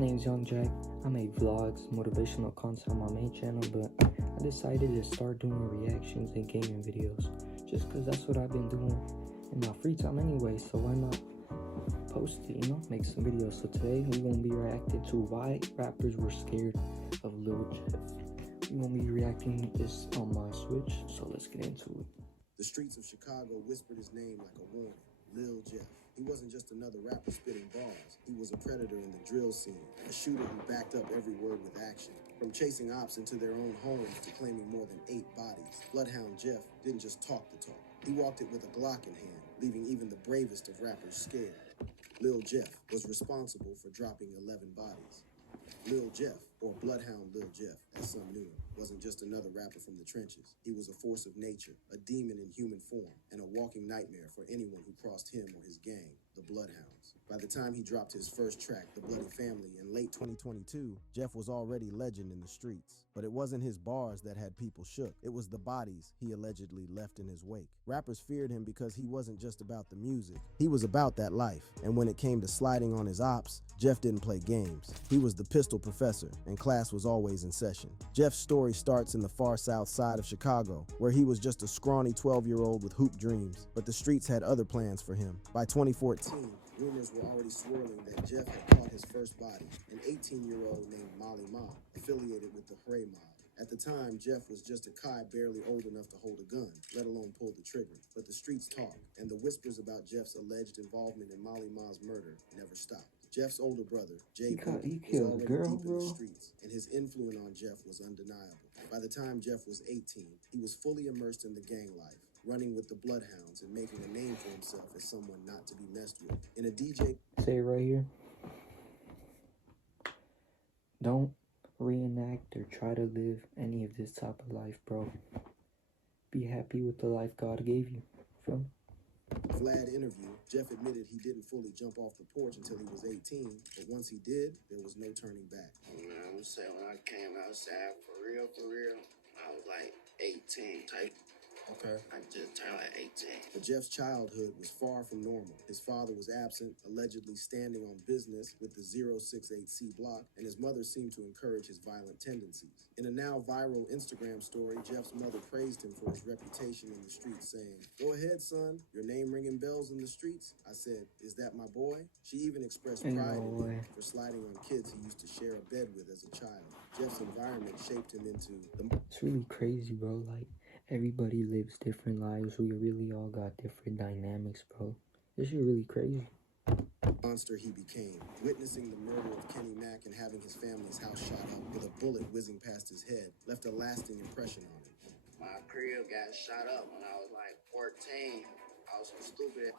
name's Young Jack. I make vlogs, motivational content on my main channel, but I decided to start doing reactions and gaming videos just because that's what I've been doing in my free time anyway, so why not post it, make some videos. So today we're going to be reacting to why rappers were scared of Lil Jeff. We're going to be reacting to this on my Switch, so let's get into it. The streets of Chicago whispered his name like a warning, Lil Jeff. He wasn't just another rapper spitting bars. He was a predator in the drill scene, a shooter who backed up every word with action. From chasing ops into their own homes to claiming more than 8 bodies, Bloodhound Jeff didn't just talk the talk. He walked it with a Glock in hand, leaving even the bravest of rappers scared. Lil Jeff was responsible for dropping 11 bodies. Lil Jeff, or Bloodhound Lil Jeff, as some knew him, wasn't just another rapper from the trenches. He was a force of nature, a demon in human form, and a walking nightmare for anyone who crossed him or his gang, the Bloodhounds. By the time he dropped his first track, The Bloody Family, in late 2022, Jeff was already legend in the streets. But it wasn't his bars that had people shook. It was the bodies he allegedly left in his wake. Rappers feared him because he wasn't just about the music. He was about that life. And when it came to sliding on his ops, Jeff didn't play games. He was the pistol professor, and class was always in session. Jeff's story starts in the far south side of Chicago, where he was just a scrawny 12-year-old with hoop dreams, but the streets had other plans for him. By 2014, rumors were already swirling that Jeff had caught his first body, an 18-year-old named Molly Ma, affiliated with the Hray Mob. At the time, Jeff was just a Kai barely old enough to hold a gun, let alone pull the trigger. But the streets talked, and the whispers about Jeff's alleged involvement in Molly Ma's murder never stopped. Jeff's older brother, Jay Boogie, was already deep in the streets, and his influence on Jeff was undeniable. By the time Jeff was 18, he was fully immersed in the gang life, running with the Bloodhounds and making a name for himself as someone not to be messed with. In a DJ... Say it right here. Don't reenact or try to live any of this type of life, bro. Be happy with the life God gave you. Feel me? Vlad interview, Jeff admitted he didn't fully jump off the porch until he was 18, but once he did, there was no turning back. Man, I'm gonna say when I came outside for real, I was like 18 type. Okay. I just turned like 18. But Jeff's childhood was far from normal. His father was absent, allegedly standing on business with the 068C block, and his mother seemed to encourage his violent tendencies. In a now viral Instagram story, Jeff's mother praised him for his reputation in the streets, saying, "Go ahead, son, your name ringing bells in the streets." I said, "Is that my boy?" She even expressed pride in him for sliding on kids he used to share a bed with as a child. Jeff's environment shaped him into the... It's really crazy, bro. Like, everybody lives different lives. We really all got different dynamics, bro. This is really crazy. Monster he became, witnessing the murder of Kenny Mack and having his family's house shot up with a bullet whizzing past his head left a lasting impression on him. My crib got shot up when I was like 14. I was so stupid.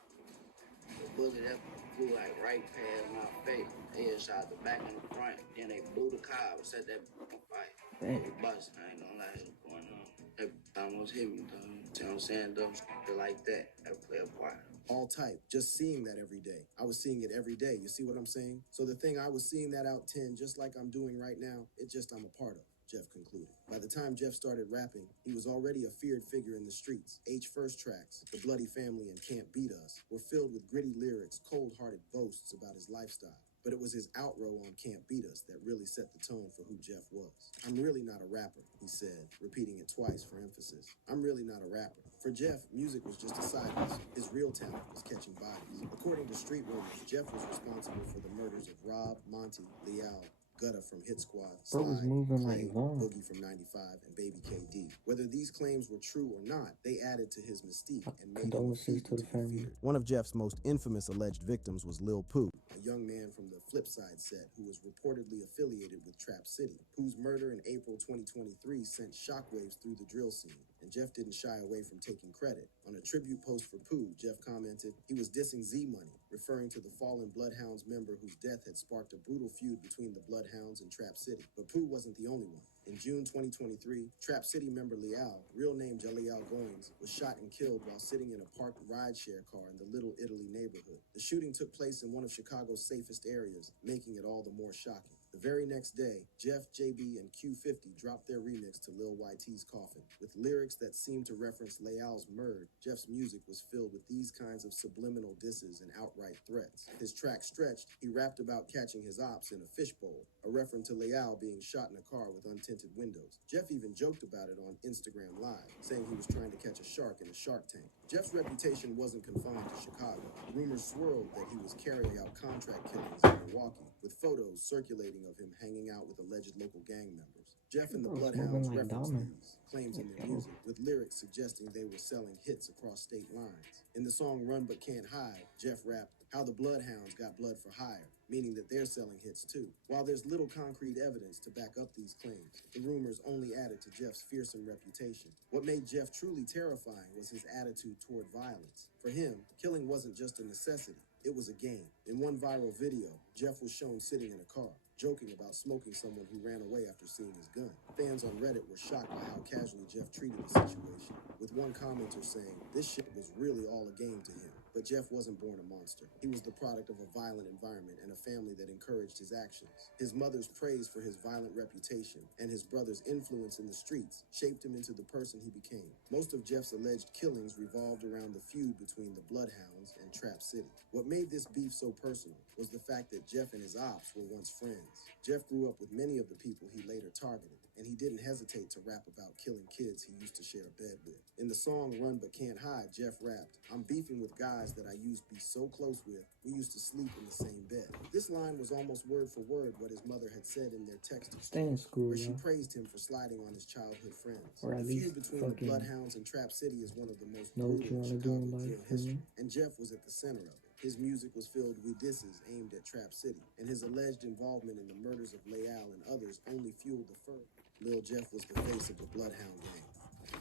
The bullet that flew like right past my face. They had shot the back and the front. Then they blew the car. I was at that fight. They busted. I ain't gonna lie, it was going on. That almost hit me, though. See what I'm saying? Dumb shit like that. I play a part. All type, just seeing that every day. I was seeing it every day. You see what I'm saying? So the thing I was seeing that out 10, just like I'm doing right now, it's just I'm a part of, Jeff concluded. By the time Jeff started rapping, he was already a feared figure in the streets. H first tracks, The Bloody Family and Can't Beat Us, were filled with gritty lyrics, cold-hearted boasts about his lifestyle. But it was his outrow on Can't Beat Us that really set the tone for who Jeff was. "I'm really not a rapper," he said, repeating it twice for emphasis. "I'm really not a rapper." For Jeff, music was just a side hustle. His real talent was catching bodies. According to street rumors, Jeff was responsible for the murders of Rob, Monty, Leal, Gutta from Hit Squad, Bro was Slide, moving Clay, like one. Boogie from 95, and Baby KD. Whether these claims were true or not, they added to his mystique and made him a Condolences figure to the to be family. feared. One of Jeff's most infamous alleged victims was Lil Pooh, a young man from the Flipside set who was reportedly affiliated with Trap City. Pooh's murder in April 2023 sent shockwaves through the drill scene, and Jeff didn't shy away from taking credit. On a tribute post for Pooh, Jeff commented he was dissing Z-Money, referring to the fallen Bloodhounds member whose death had sparked a brutal feud between the Bloodhounds and Trap City. But Pooh wasn't the only one. In June 2023, Trap City member Leal, real name Jaleel Goins, was shot and killed while sitting in a parked rideshare car in the Little Italy neighborhood. The shooting took place in one of Chicago's safest areas, making it all the more shocking. The very next day, Jeff, JB, and Q50 dropped their remix to Lil YT's Coffin. With lyrics that seemed to reference Leal's murder, Jeff's music was filled with these kinds of subliminal disses and outright threats. His track Stretched, he rapped about catching his ops in a fishbowl, a reference to Leal being shot in a car with untinted windows. Jeff even joked about it on Instagram Live, saying he was trying to catch a shark in a shark tank. Jeff's reputation wasn't confined to Chicago. Rumors swirled that he was carrying out contract killings in Milwaukee, with photos circulating of him hanging out with alleged local gang members. Jeff and the Bloodhounds referenced these claims in their music, with lyrics suggesting they were selling hits across state lines. In the song Run But Can't Hide, Jeff rapped, "How the Bloodhounds got blood for hire," meaning that they're selling hits too. While there's little concrete evidence to back up these claims, the rumors only added to Jeff's fearsome reputation. What made Jeff truly terrifying was his attitude toward violence. For him, killing wasn't just a necessity, it was a game. In one viral video, Jeff was shown sitting in a car, joking about smoking someone who ran away after seeing his gun. Fans on Reddit were shocked by how casually Jeff treated the situation, with one commenter saying this shit was really all a game to him. But Jeff wasn't born a monster. He was the product of a violent environment and a family that encouraged his actions. His mother's praise for his violent reputation and his brother's influence in the streets shaped him into the person he became. Most of Jeff's alleged killings revolved around the feud between the Bloodhounds and Trap City. What made this beef so personal was the fact that Jeff and his ops were once friends. Jeff grew up with many of the people he later targeted, and he didn't hesitate to rap about killing kids he used to share a bed with. In the song Run But Can't Hide, Jeff rapped, "I'm beefing with guys that I used to be so close with, we used to sleep in the same bed." This line was almost word for word what his mother had said in their text Stay in school, where she yo. praised him for sliding on his childhood friends. Or at The least feud between the fucking Bloodhounds and Trap City is one of the most know what brutal you in wanna do in Chicago life, jail you history, know? and Jeff was at the center of it. His music was filled with disses aimed at Trap City, and his alleged involvement in the murders of Leal and others only fueled the fervor. Lil Jeff was the face of the Bloodhound gang.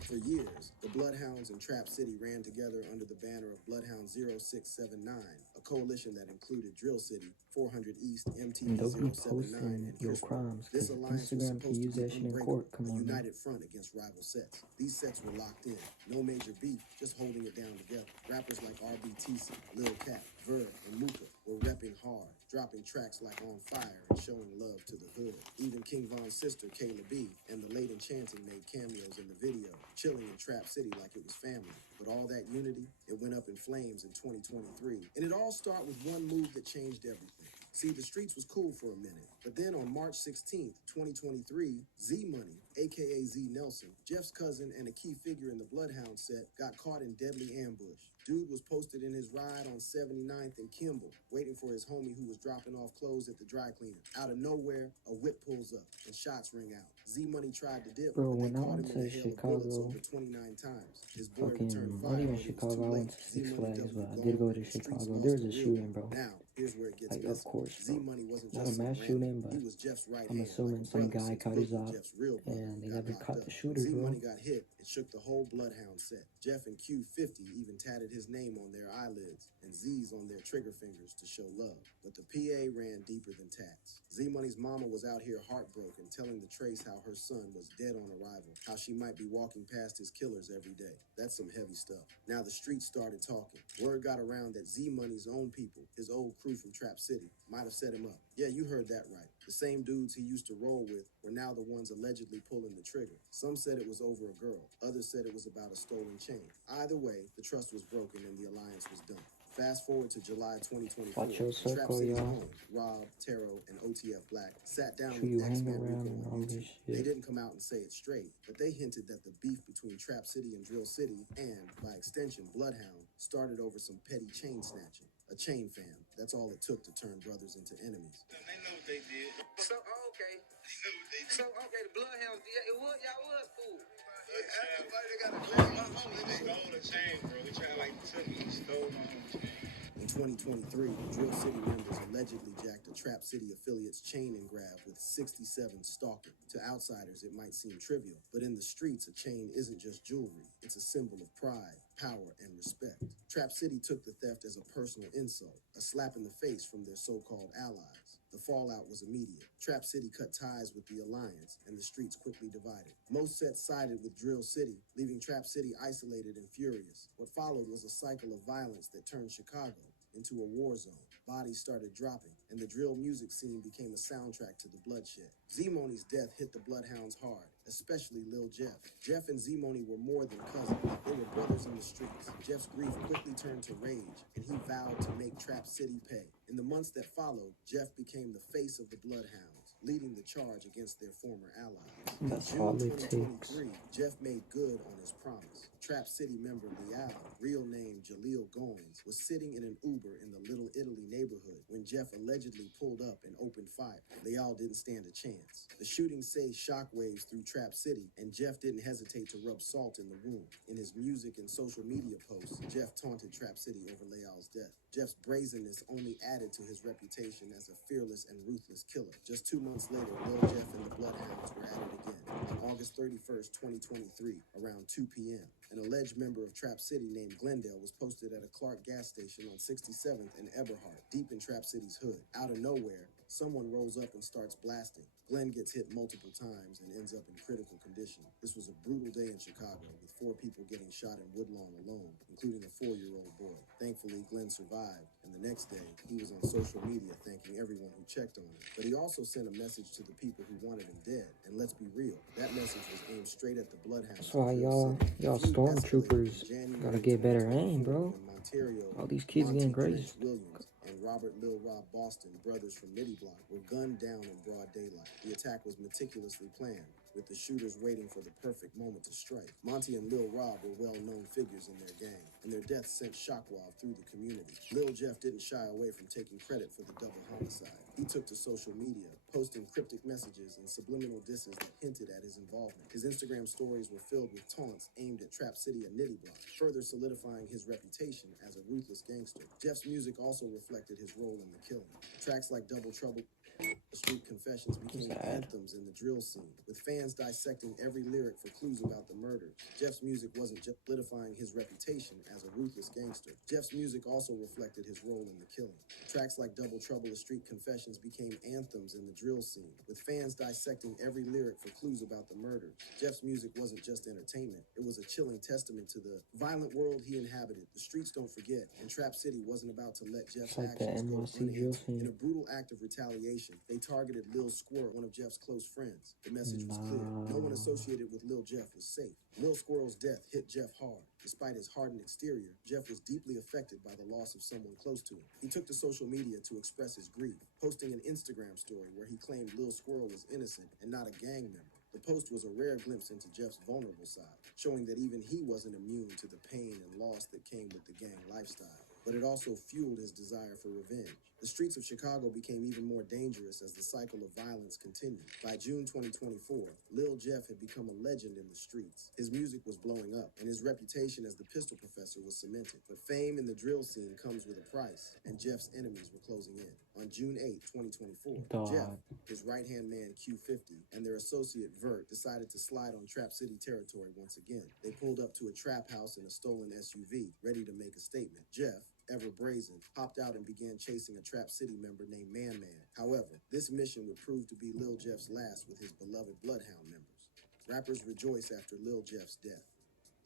For years, the Bloodhounds and Trap City ran together under the banner of Bloodhound 0679, a coalition that included Drill City, 400 East, And MTV don't be 079, posting and your Crispin. crimes, This because alliance was Instagram can supposed use to that be shit in unbreakable, court. Come a on, man. united front against rival sets. These sets were locked in, no major beef, just holding it down together. Rappers like RBTC, Lil Cat, Verb, and Mooka were repping hard, dropping tracks like On Fire and showing love to the hood. Even King Von's sister, Kayla B, and the Late Enchanting made cameos in the video, chilling in Trap City like it was family. But all that unity, it went up in flames in 2023. And it all started with one move that changed everything. See, the streets was cool for a minute, but then on March 16th, 2023, Z Money, aka Z Nelson, Jeff's cousin and a key figure in the Bloodhound set, got caught in deadly ambush. Dude was posted in his ride on 79th and Kimball, waiting for his homie who was dropping off clothes at the dry cleaner. Out of nowhere, a whip pulls up and shots ring out. Z Money tried to dip, Bro, but they when I caught went him in the to hail of bullets Chicago, over 29 times. His boy returned fucking, fire, not even but it was too Chicago, I late. went to Z Six Money Flags, doubled but I the did go gauntlet, to and the streets Chicago. lost There was the a real shooting, one. bro. Now, here's where it gets Like, of messy. course, Z bro. Money wasn't Not just a some mass random. shooting, He but was Jeff's right I'm hand, assuming like a some brother guy since caught his Boogie, op, Jeff's real brother, and they got never locked caught up. the shooter, Z bro. Money got hit and shook the whole Bloodhound set. Jeff and Q50 even tatted his name on their eyelids and Z's on their trigger fingers to show love. But the PA ran deeper than tats. Z Money's mama was out here heartbroken, telling the Trace how her son was dead on arrival, how she might be walking past his killers every day. That's some heavy stuff. Now the streets started talking. Word got around that Z Money's own people, his old crew from Trap City, might have set him up. Yeah, you heard that right. The same dudes he used to roll with were now the ones allegedly pulling the trigger. Some said it was over a girl. Others said it was about a stolen chain. Either way, the trust was broken and the alliance was done. Fast forward to July 2024. Watch your Trap circle, City's y'all. own Rob, Taro, and OTF Black sat down Who with you hang X-Men around Rico and on all YouTube. this They shit. didn't come out and say it straight, but they hinted that the beef between Trap City and Drill City, and by extension Bloodhound, started over some petty chain snatching. A chain fam. That's all it took to turn brothers into enemies. They know what they did. So, okay. They know what they did. So, okay, the Bloodhounds, yeah, y'all was cool. Everybody got a claim my home. They stole a chain, bro. They tried like took me, stole my own chain. In 2023, Drill City members allegedly jacked a Trap City affiliate's chain and grab with 67 stalking. To outsiders, it might seem trivial, but in the streets, a chain isn't just jewelry. It's a symbol of pride, power, and respect. Trap City took the theft as a personal insult, a slap in the face from their so-called allies. The fallout was immediate. Trap City cut ties with the alliance, and the streets quickly divided. Most sets sided with Drill City, leaving Trap City isolated and furious. What followed was a cycle of violence that turned Chicago into a war zone. Bodies started dropping, and the drill music scene became a soundtrack to the bloodshed. Z-Money's death hit the Bloodhounds hard, especially Lil Jeff. Jeff and Z-Money were more than cousins. They were brothers in the streets. Jeff's grief quickly turned to rage, and he vowed to make Trap City pay. In the months that followed, Jeff became the face of the Bloodhounds, leading the charge against their former allies. That's In all June it takes. 2023, Jeff made good on his promise. Trap City member Leal, real name Jaleel Goins, was sitting in an Uber in the Little Italy neighborhood when Jeff allegedly pulled up and opened fire. Leal didn't stand a chance. The shooting saved shockwaves through Trap City, and Jeff didn't hesitate to rub salt in the wound. In his music and social media posts, Jeff taunted Trap City over Leal's death. Jeff's brazenness only added to his reputation as a fearless and ruthless killer. Just 2 months later, Lil Jeff and the Bloodhounds were at it again. On August 31st, 2023, around 2 p.m., an alleged member of Trap City named Glendale was posted at a Clark gas station on 67th and Eberhard, deep in Trap City's hood. Out of nowhere, someone rolls up and starts blasting. Glenn gets hit multiple times and ends up in critical condition. This was a brutal day in Chicago, with 4 people getting shot in Woodlawn alone, including a 4-year-old boy. Thankfully, Glenn survived, and the next day, he was on social media thanking everyone who checked on him. But he also sent a message to the people who wanted him dead. And let's be real, that message was aimed straight at the Bloodhounds. That's why y'all stormtroopers gotta get better aim, bro. All these kids getting grazed. Williams and Robert Lil Rob Boston, brothers from Nitty Block, were gunned down in broad daylight. The attack was meticulously planned, with the shooters waiting for the perfect moment to strike. Monty and Lil Rob were well-known figures in their gang, and their deaths sent shockwaves through the community. Lil Jeff didn't shy away from taking credit for the double homicide. He took to social media, posting cryptic messages and subliminal disses that hinted at his involvement. His Instagram stories were filled with taunts aimed at Trap City and Nitty Block, further solidifying his reputation as a ruthless gangster. Jeff's music also reflected his role in the killing. Tracks like Double Trouble, The Street Confessions became anthems in the drill scene, with fans dissecting every lyric for clues about the murders. Jeff's music wasn't just solidifying his reputation as a ruthless gangster. Jeff's music also reflected his role in the killing. Tracks like Double Trouble, The Street Confessions became anthems in the drill scene, with fans dissecting every lyric for clues about the murders. Jeff's music wasn't just entertainment, it was a chilling testament to the violent world he inhabited. The streets don't forget, and Trap City wasn't about to let Jeff's actions go unanswered. In a brutal act of retaliation, they targeted Lil Squirrel, one of Jeff's close friends. The message was clear. No one associated with Lil Jeff was safe. Lil Squirrel's death hit Jeff hard. Despite his hardened exterior, Jeff was deeply affected by the loss of someone close to him. He took to social media to express his grief, posting an Instagram story where he claimed Lil Squirrel was innocent and not a gang member. The post was a rare glimpse into Jeff's vulnerable side, showing that even he wasn't immune to the pain and loss that came with the gang lifestyle. But it also fueled his desire for revenge. The streets of Chicago became even more dangerous as the cycle of violence continued. By June 2024, Lil Jeff had become a legend in the streets. His music was blowing up, and his reputation as the Pistol Professor was cemented. But fame in the drill scene comes with a price, and Jeff's enemies were closing in. On June 8, 2024, Jeff, his right-hand man Q50, and their associate Vert decided to slide on Trap City territory once again. They pulled up to a trap house in a stolen SUV, ready to make a statement. Jeff, ever brazen, hopped out and began chasing a Trap City member named Man Man. However, this mission would prove to be Lil Jeff's last with his beloved Bloodhound members. Rappers rejoice after Lil Jeff's death.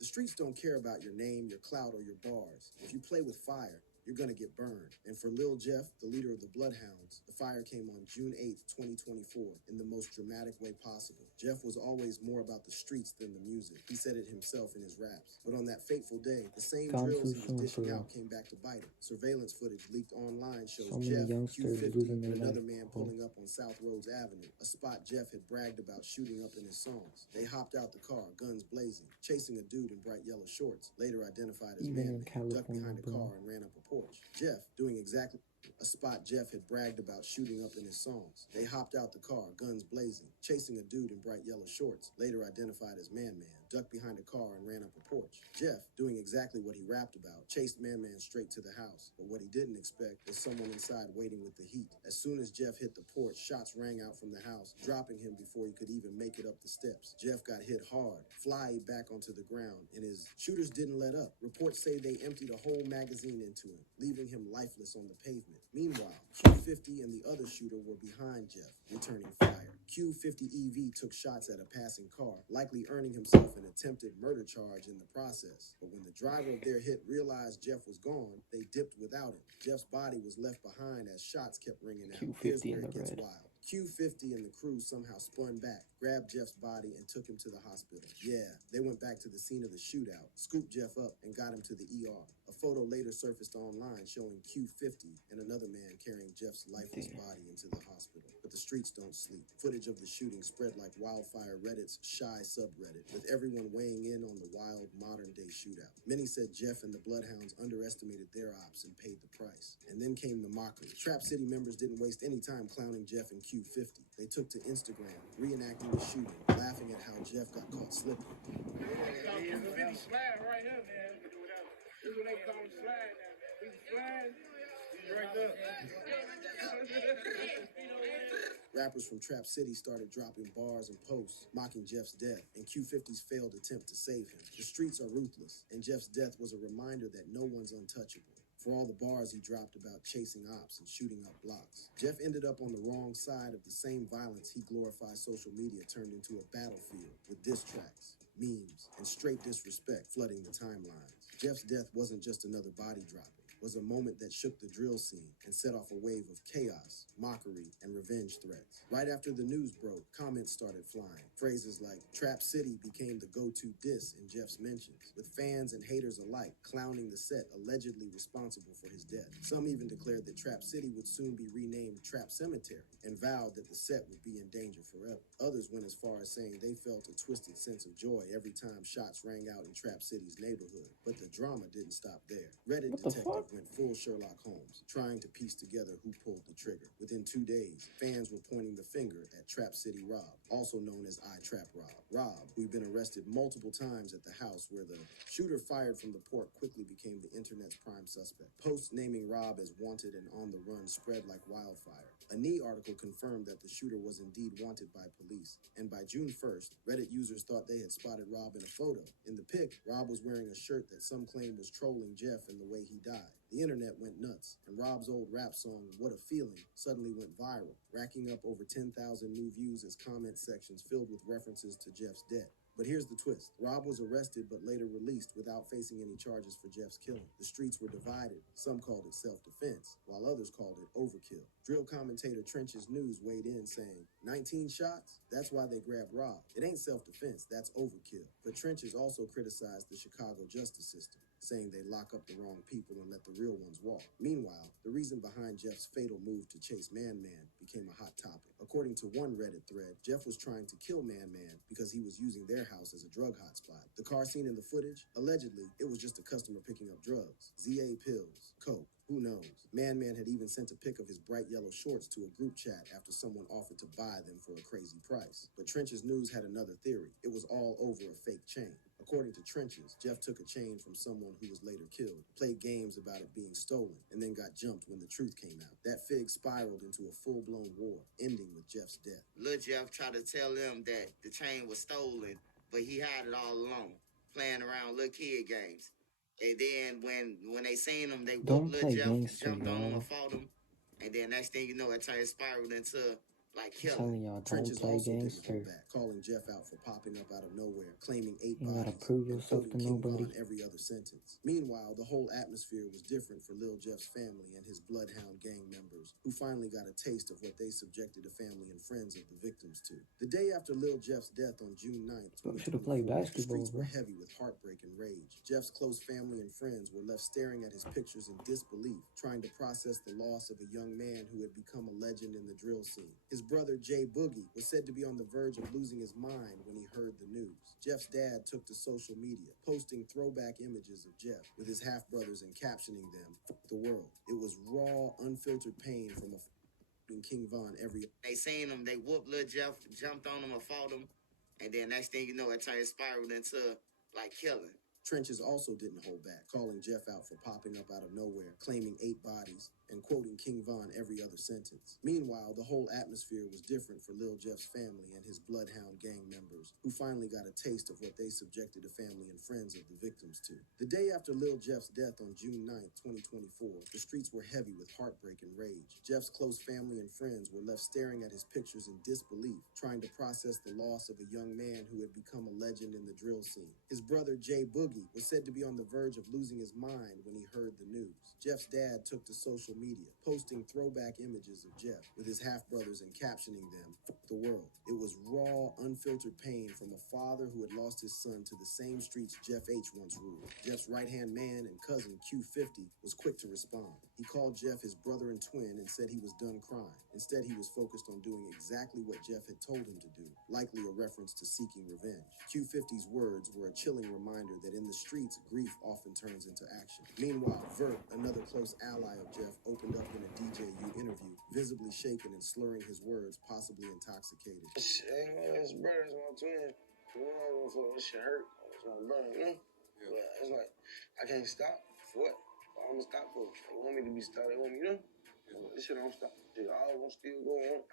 The streets don't care about your name, your clout, or your bars. If you play with fire, you're gonna get burned. And for Lil Jeff, the leader of the Bloodhounds, the fire came on June 8th, 2024, in the most dramatic way possible. Jeff was always more about the streets than the music. He said it himself in his raps. But on that fateful day, the same drills he was dishing out came back to bite him. Surveillance footage leaked online shows Jeff, Q50, and another man pulling up on South Rhodes Avenue, a spot Jeff had bragged about shooting up in his songs. They hopped out the car, guns blazing, chasing a dude in bright yellow shorts, later identified as Man Man, ducked behind a car and ran up a porch. Jeff, doing exactly a spot Jeff had bragged about shooting up in his songs. They hopped out the car, guns blazing, chasing a dude in bright yellow shorts, later identified as Man Man, ducked behind a car and ran up a porch. Jeff, doing exactly what he rapped about, chased Man Man straight to the house. But what he didn't expect was someone inside waiting with the heat. As soon as Jeff hit the porch, shots rang out from the house, dropping him before he could even make it up the steps. Jeff got hit hard, flying back onto the ground, and his shooters didn't let up. Reports say they emptied a whole magazine into him, leaving him lifeless on the pavement. Meanwhile, Q50 and the other shooter were behind Jeff, returning fire. Q50 EV took shots at a passing car, likely earning himself an attempted murder charge in the process. But when the driver of their hit realized Jeff was gone, they dipped without him. Jeff's body was left behind as shots kept ringing out. Here's Q50 where in it the gets red. wild. Q50 and the crew somehow spun back, grabbed Jeff's body, and took him to the hospital. Yeah, they went back to the scene of the shootout, scooped Jeff up, and got him to the ER. A photo later surfaced online showing Q50 and another man carrying Jeff's lifeless body into the hospital. But the streets don't sleep. Footage of the shooting spread like wildfire Reddit's shy subreddit, with everyone weighing in on the wild modern-day shootout. Many said Jeff and the Bloodhounds underestimated their ops and paid the price. And then came the mockery. Trap City members didn't waste any time clowning Jeff and Q50. They took to Instagram, reenacting the shooting, laughing at how Jeff got caught slipping. Q50 slide right here, man. This is what they call him slide now, man. He's slide. He's right there. Rappers from Trap City started dropping bars and posts, mocking Jeff's death, and Q50's failed attempt to save him. The streets are ruthless, and Jeff's death was a reminder that no one's untouchable. For all the bars he dropped about chasing ops and shooting up blocks, Jeff ended up on the wrong side of the same violence he glorified social media turned into a battlefield with diss tracks, memes, and straight disrespect flooding the timelines. Jeff's death wasn't just another body dropping. Was a moment that shook the drill scene and set off a wave of chaos, mockery, and revenge threats. Right after the news broke, comments started flying. Phrases like Trap City became the go-to diss in Jeff's mentions, with fans and haters alike clowning the set allegedly responsible for his death. Some even declared that Trap City would soon be renamed Trap Cemetery and vowed that the set would be in danger forever. Others went as far as saying they felt a twisted sense of joy every time shots rang out in Trap City's neighborhood. But the drama didn't stop there. Reddit What the detective fuck? went full Sherlock Holmes, trying to piece together who pulled the trigger. Within 2 days, fans were pointing the finger at Trap City Rob, also known as iTrap Rob. Rob, who'd been arrested multiple times at the house where the shooter fired from the port, quickly became the internet's prime suspect. Posts naming Rob as wanted and on the run spread like wildfire. A Knee article confirmed that the shooter was indeed wanted by police, and by June 1st, Reddit users thought they had spotted Rob in a photo. In the pic, Rob was wearing a shirt that some claim was trolling Jeff and the way he died. The internet went nuts, and Rob's old rap song, What a Feeling, suddenly went viral, racking up over 10,000 new views as comment sections filled with references to Jeff's death. But here's the twist. Rob was arrested but later released without facing any charges for Jeff's killing. The streets were divided. Some called it self-defense, while others called it overkill. Drill commentator Trench's News weighed in saying, 19 shots? That's why they grabbed Rob. It ain't self-defense, that's overkill. But Trench's also criticized the Chicago justice system, saying they lock up the wrong people and let the real ones walk. Meanwhile, the reason behind Jeff's fatal move to chase Man Man became a hot topic. According to one Reddit thread, Jeff was trying to kill Man Man because he was using their house as a drug hotspot. The car seen in the footage, allegedly, it was just a customer picking up drugs. ZA pills, coke, who knows? Man Man had even sent a pic of his bright yellow shorts to a group chat after someone offered to buy them for a crazy price. But Trench's News had another theory. It was all over a fake chain. According to Trench's, Jeff took a chain from someone who was later killed, played games about it being stolen, and then got jumped when the truth came out. That fig spiraled into a full-blown war, ending with Jeff's death. Lil Jeff tried to tell them that the chain was stolen, but he had it all along, playing around little kid games. And then when they seen him, they Don't whooped Lil play Jeff, gangster, jumped on him y'all. and fought him. And then next thing you know, it turned spiraled into like I'm killing. telling y'all, don't Trench's play also didn't gangster. hold back, calling Jeff out for popping up out of nowhere, claiming 8 You gotta bodies, prove and yourself to quoting King nobody. Von every other sentence. Meanwhile, the whole atmosphere was different for Lil Jeff's family and his Bloodhound gang members, who finally got a taste of what they subjected the family and friends of the victims to. The day after Lil Jeff's death on June 9th, Bro, should've played 2024, the basketball, streets were bro. heavy with heartbreak and rage. Jeff's close family and friends were left staring at his pictures in disbelief, trying to process the loss of a young man who had become a legend in the drill scene. His brother Jay Boogie was said to be on the verge of losing his mind when he heard the news. Jeff's dad took to social media, posting throwback images of Jeff with his half-brothers and captioning them, "Fuck the world." It was raw, unfiltered pain from a f***ing King Von every... They seen him, they whooped Lil Jeff, jumped on him and fought him. And then next thing you know, it turned spiraled into like killing. Trench's also didn't hold back, calling Jeff out for popping up out of nowhere, claiming 8 bodies, and quoting King Von every other sentence. Meanwhile, the whole atmosphere was different for Lil Jeff's family and his Bloodhound gang members, who finally got a taste of what they subjected the family and friends of the victims to. The day after Lil Jeff's death on June 9th, 2024, the streets were heavy with heartbreak and rage. Jeff's close family and friends were left staring at his pictures in disbelief, trying to process the loss of a young man who had become a legend in the drill scene. His brother, Jay Boogie, was said to be on the verge of losing his mind when he heard the news. Jeff's dad took to social media, posting throwback images of Jeff with his half-brothers and captioning them, "Fuck the world." It was raw, unfiltered pain from a father who had lost his son to the same streets Jeff H. once ruled. Jeff's right-hand man and cousin, Q50, was quick to respond. He called Jeff his brother and twin and said he was done crying. Instead, he was focused on doing exactly what Jeff had told him to do, likely a reference to seeking revenge. Q50's words were a chilling reminder that in the streets, grief often turns into action. Meanwhile, Vert, another close ally of Jeff, opened up in a DJU interview, visibly shaken and slurring his words, possibly intoxicated. Shit, his brother's my twin. You know, so this shit hurt. It's my brother, you know? Yeah. But it's like, I can't stop. For what? I'm gonna stop for. They want me to be stopped. They want me, you know? Yeah. This shit don't stop. Shit, all gonna still go on.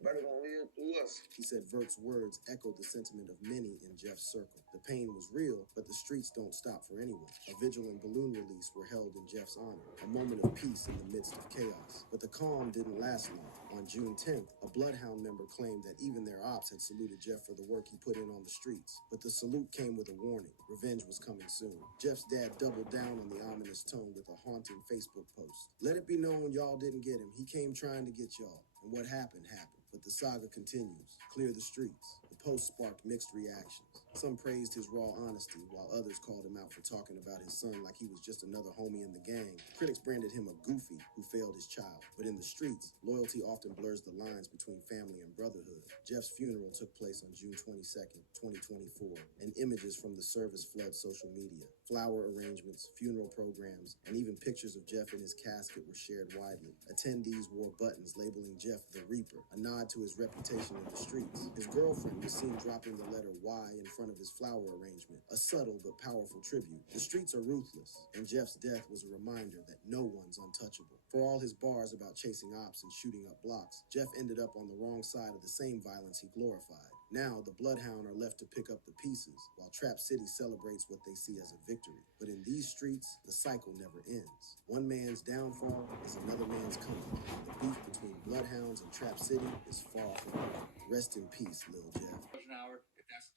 Brother gonna live through us. He said Vert's words echoed the sentiment of many in Jeff's circle. The pain was real, but the streets don't stop for anyone. A vigil and balloon release were held in Jeff's honor, a moment of peace in the midst of chaos. But the calm didn't last long. On June 10th, a Bloodhound member claimed that even their ops had saluted Jeff for the work he put in on the streets. But the salute came with a warning. Revenge was coming soon. Jeff's dad doubled down on the ominous tone with a haunting Facebook post. "Let it be known y'all didn't get him. He came trying to get y'all. And what happened, happened. But the saga continues. Clear the streets." The post sparked mixed reactions. Some praised his raw honesty, while others called him out for talking about his son like he was just another homie in the gang. Critics branded him a goofy who failed his child. But in the streets, loyalty often blurs the lines between family and brotherhood. Jeff's funeral took place on June 22nd, 2024, and images from the service flood social media. Flower arrangements, funeral programs, and even pictures of Jeff in his casket were shared widely. Attendees wore buttons labeling Jeff the Reaper, a nod to his reputation in the streets. His girlfriend was seen dropping the letter Y in front of his flower arrangement, a subtle but powerful tribute. The streets are ruthless, and Jeff's death was a reminder that no one's untouchable. For all his bars about chasing ops and shooting up blocks, Jeff ended up on the wrong side of the same violence he glorified. Now, the Bloodhound are left to pick up the pieces, while Trap City celebrates what they see as a victory. But in these streets, the cycle never ends. One man's downfall is another man's coming. The beef between Bloodhounds and Trap City is far from over. Rest in peace, Lil Jeff.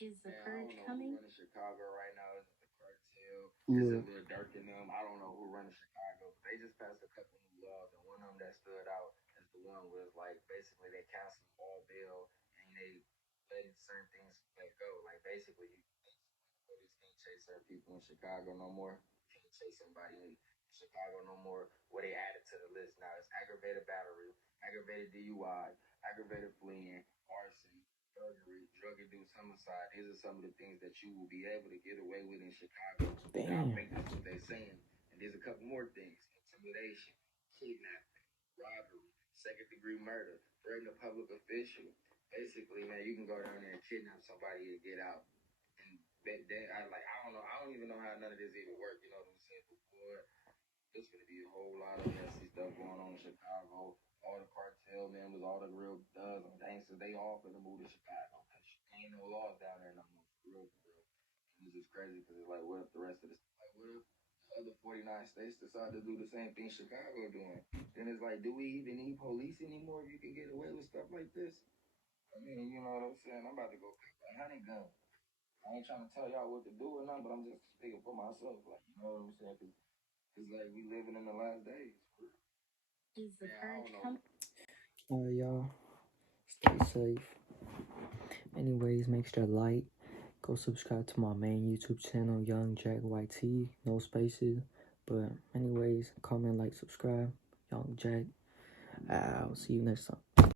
Is the purge coming? Who running Chicago right now? Is it the cartel? Yeah. Is it Lil Durk and them? I don't know who running Chicago. But they just passed a couple new laws, and one of them that stood out is the one was like basically they canceled all bail and they let certain things let go. Like basically, police can't chase certain people in Chicago no more. Can't chase somebody in Chicago no more. What they added to the list now is aggravated battery, aggravated DUI, aggravated fleeing, arson, burglary, drug abuse, homicide. These are some of the things that you will be able to get away with in Chicago. Damn. I think that's what they're saying. And there's a couple more things: intimidation, kidnapping, robbery, second-degree murder, threatening a public official. Basically, man, you can go down there and kidnap somebody and get out. And then I don't even know how none of this even work. You know what I'm saying? Before, there's gonna be a whole lot of messy stuff going on in Chicago. All the cartel members, all the real thugs and gangsters, they all finna move to Chicago. Ain't no laws down there no more. For real, for real. And it's just crazy because it's like, what if the rest of the what if the other 49 states decide to do the same thing Chicago doing? Then it's like, do we even need police anymore if you can get away with stuff like this? I mean, you know what I'm saying? I'm about to go cop a honey gun. I ain't trying to tell y'all what to do or nothing, but I'm just speaking for myself. Like, you know what I'm saying? Cause it's like we living in the last days. Is the Man, I purge don't know. coming? Y'all, stay safe. Anyways, make sure to like, go subscribe to my main YouTube channel, Young Jack YT, no spaces. But anyways, comment, like, subscribe, Young Jack. I'll see you next time.